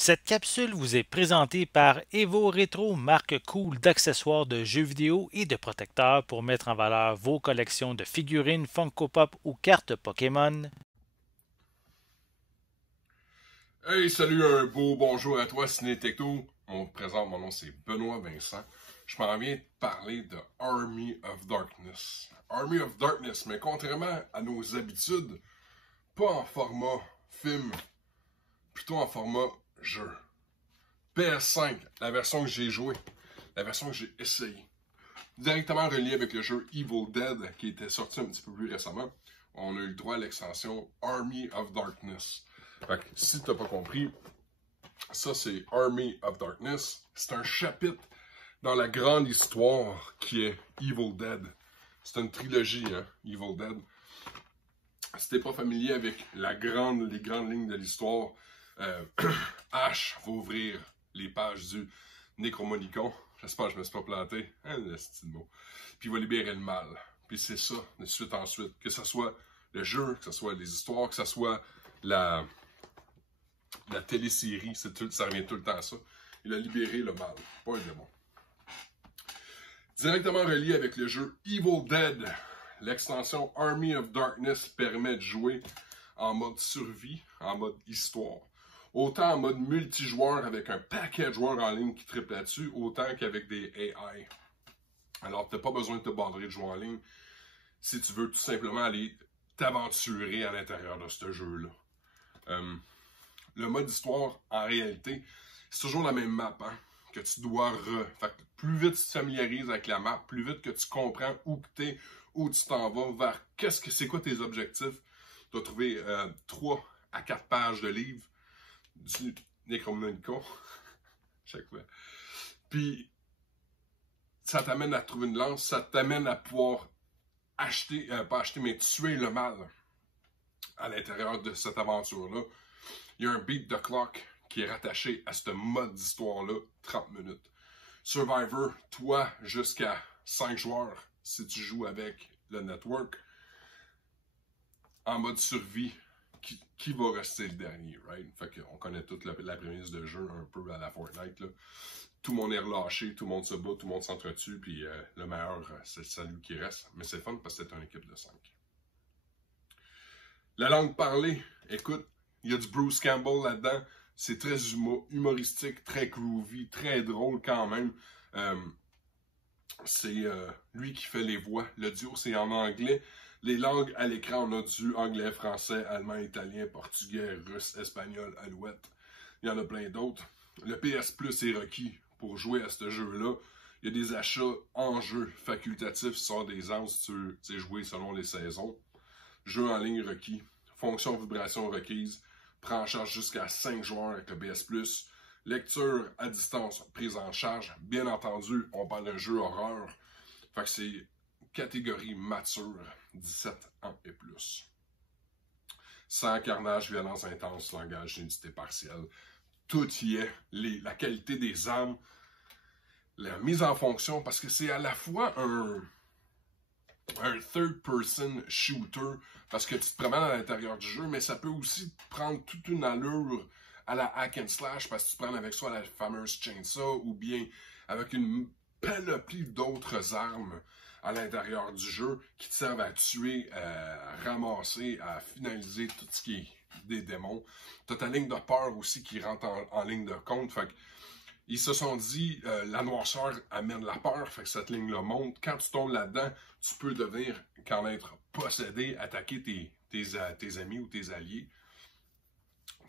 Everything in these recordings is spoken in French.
Cette capsule vous est présentée par Evo Retro, marque cool d'accessoires de jeux vidéo et de protecteurs pour mettre en valeur vos collections de figurines Funko Pop ou cartes Pokémon. Hey, salut, un beau bonjour à toi, Ciné Techno. Mon nom c'est Benoît Vincent. Je m'en viens te parler de Army of Darkness. Army of Darkness, mais contrairement à nos habitudes, pas en format film, plutôt en format jeu. PS5, la version que j'ai jouée, la version que j'ai essayée. Directement relié avec le jeu Evil Dead qui était sorti un petit peu plus récemment. On a eu le droit à l'extension Army of Darkness. Fait que, si t'as pas compris, ça c'est Army of Darkness. C'est un chapitre dans la grande histoire qui est Evil Dead. C'est une trilogie, hein, Evil Dead. Si t'es pas familier avec les grandes lignes de l'histoire, Ash va ouvrir les pages du Necromonicon. J'espère que je me suis pas planté. Hein, c'est le mot. Puis il va libérer le mal. Puis c'est ça, de suite en suite. Que ce soit le jeu, que ce soit les histoires, que ce soit la télésérie, ça revient tout le temps à ça. Il a libéré le mal, pas un démon. Directement relié avec le jeu Evil Dead, l'extension Army of Darkness permet de jouer en mode survie, en mode histoire. Autant en mode multijoueur avec un paquet de joueurs en ligne qui triplent là-dessus, autant qu'avec des AI. Alors, tu n'as pas besoin de te border de jouer en ligne si tu veux tout simplement aller t'aventurer à l'intérieur de ce jeu-là. Le mode histoire, en réalité, c'est toujours la même map, hein, que tu dois Fait que plus vite tu te familiarises avec la map, plus vite que tu comprends où tu es, où tu t'en vas, vers c'est quoi tes objectifs. Tu vas trouver 3 à 4 pages de livres du Necronomicon, chaque fois. Puis, ça t'amène à trouver une lance, ça t'amène à pouvoir acheter, pas acheter, mais tuer le mal à l'intérieur de cette aventure-là. Il y a un beat de clock qui est rattaché à ce mode d'histoire-là, 30 minutes. Survivor, toi, jusqu'à 5 joueurs, si tu joues avec le network, en mode survie, qui va rester le dernier, right? Fait qu'on connaît toute la prémisse de jeu un peu à la Fortnite, là. Tout le monde est relâché, tout le monde se bat, tout le monde s'entretue, puis le meilleur, c'est celui qui reste. Mais c'est fun parce que c'est une équipe de 5. La langue parlée, écoute, il y a du Bruce Campbell là-dedans. C'est très humoristique, très groovy, très drôle quand même. C'est lui qui fait les voix. L'audio, c'est en anglais. Les langues à l'écran, on a du anglais, français, allemand, italien, portugais, russe, espagnol, alouette. Il y en a plein d'autres. Le PS Plus est requis pour jouer à ce jeu-là. Il y a des achats en jeu facultatifs sur des ans si tu veux jouer selon les saisons. Jeu en ligne requis. Fonction vibration requise. Prend en charge jusqu'à 5 joueurs avec le PS Plus. Lecture à distance prise en charge. Bien entendu, on parle d'un jeu horreur. Fait que c'est catégorie mature, 17 ans et plus. Sans carnage, violence intense, langage d'unité partielle. Tout y est. La qualité des armes, la mise en fonction, parce que c'est à la fois un third-person shooter, parce que tu te promènes à l'intérieur du jeu, mais ça peut aussi prendre toute une allure à la hack and slash, parce que tu te prends avec soit la fameuse chainsaw, ou bien avec une panoplie d'autres armes à l'intérieur du jeu qui te servent à tuer, à ramasser, à finaliser tout ce qui est des démons. Tu as ta ligne de peur aussi qui rentre en ligne de compte. Fait que ils se sont dit, la noirceur amène la peur, fait que cette ligne-là monte. Quand tu tombes là-dedans, tu peux devenir, qu'en être possédé, attaquer tes amis ou tes alliés.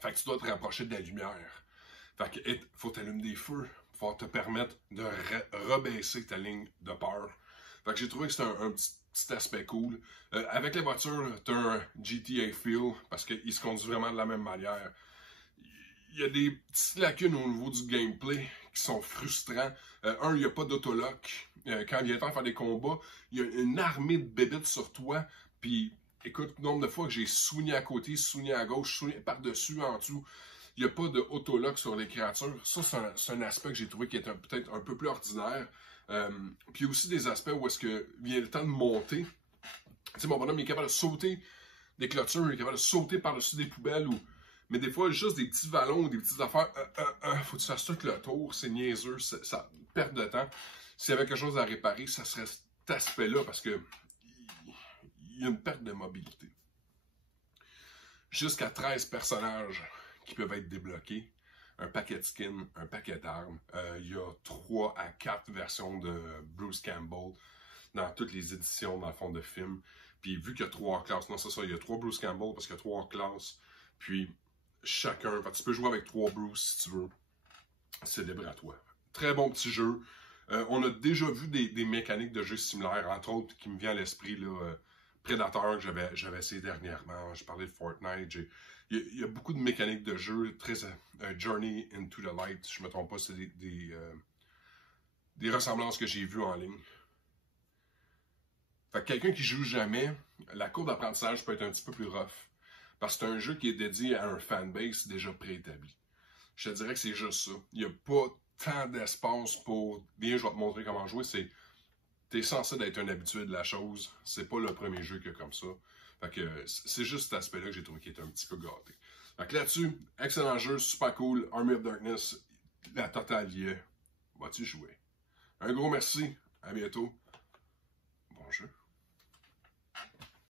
Fait que tu dois te rapprocher de la lumière. Fait que faut t'allumer des feux pour te permettre de rebaisser ta ligne de peur. Fait que j'ai trouvé que c'était un petit aspect cool. Avec les voitures, tu as un GTA feel parce qu'ils se conduisent vraiment de la même manière. Il y a des petites lacunes au niveau du gameplay qui sont frustrants. Il n'y a pas d'autolock. Quand il vient le temps de faire des combats, il y a une armée de bébites sur toi. Puis, écoute, le nombre de fois que j'ai soigné à côté, soigné à gauche, soigné par-dessus, en dessous, il n'y a pas de autolock sur les créatures. Ça, c'est un aspect que j'ai trouvé qui est peut-être un peu plus ordinaire. Puis, il y a aussi des aspects où est-ce que vient le temps de monter. Tu sais, mon bonhomme il est capable de sauter des clôtures, il est capable de sauter par-dessus des poubelles ou Mais des fois, juste des petits vallons ou des petites affaires, faut que tu fasses tout le tour, c'est niaiseux, ça perd de temps. S'il y avait quelque chose à réparer, ça serait cet aspect-là, parce que il y a une perte de mobilité. Jusqu'à 13 personnages qui peuvent être débloqués, un paquet de skins, un paquet d'armes. Il y a 3 à 4 versions de Bruce Campbell dans toutes les éditions, dans le fond, de films. Puis vu qu'il y a 3 classes, non c'est ça, il y a 3 Bruce Campbell parce qu'il y a 3 classes. Puis chacun, tu peux jouer avec 3 Bruce si tu veux. C'est libre à toi. Très bon petit jeu. On a déjà vu des mécaniques de jeu similaires, entre autres qui me vient à l'esprit, là, Predator que j'avais essayé dernièrement. Je parlais de Fortnite. Il y a beaucoup de mécaniques de jeu, très Journey into the Light, si je ne me trompe pas, c'est des ressemblances que j'ai vues en ligne. Fait que quelqu'un qui joue jamais, la courbe d'apprentissage peut être un petit peu plus rough. Parce que c'est un jeu qui est dédié à un fanbase déjà préétabli. Je te dirais que c'est juste ça. Il n'y a pas tant d'espace pour... Bien, je vais te montrer comment jouer. T'es censé d'être un habitué de la chose. C'est pas le premier jeu qu'il y a comme ça. Fait que c'est juste cet aspect-là que j'ai trouvé qui était un petit peu gâté. Fait que là-dessus, excellent jeu, super cool. Army of Darkness, la totale y est. Vas-tu jouer? Un gros merci. À bientôt. Bon jeu.